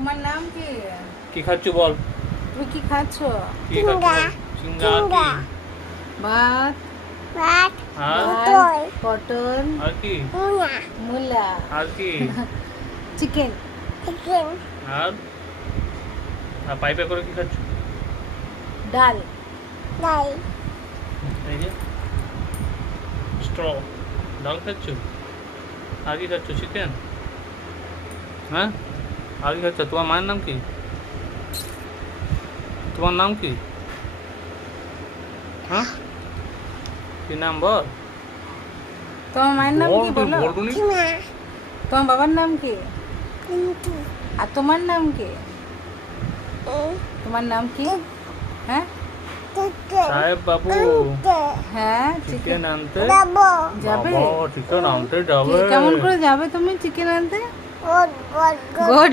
তোমার নাম কি? কি খাচ্ছো বল? তুমি কি খাচ্ছো? কি খাচ্ছো? সিঙ্গা কি? ভাত, আর ডাল, পটল, আর কি? মূলা, আর কি? চিকেন, আর আর পাইপে করে কি খাচ্ছো? ডাল, এই যে স্ট্র ডাল খাচ্ছো? আর কি খাচ্ছো? চিকেন? হ্যাঁ, আর কি খাচ্ছো? তোমার মায়ের নাম কি? তোমার নাম কি? হ্যাঁ, কি নাম বল? তোমার মায়ের নাম কি বলো? বলবনি। তোমার বাবার নাম কি? আর তোমার নাম কি? তোমার নাম কি? হ্যাঁ সাহেব বাবু হ্যাঁ চিকেন চিকেন আনতে যাবে? চিকেন আনতে যাবে। কেমন করে যাবে তুমি চিকেন আনতে? গুড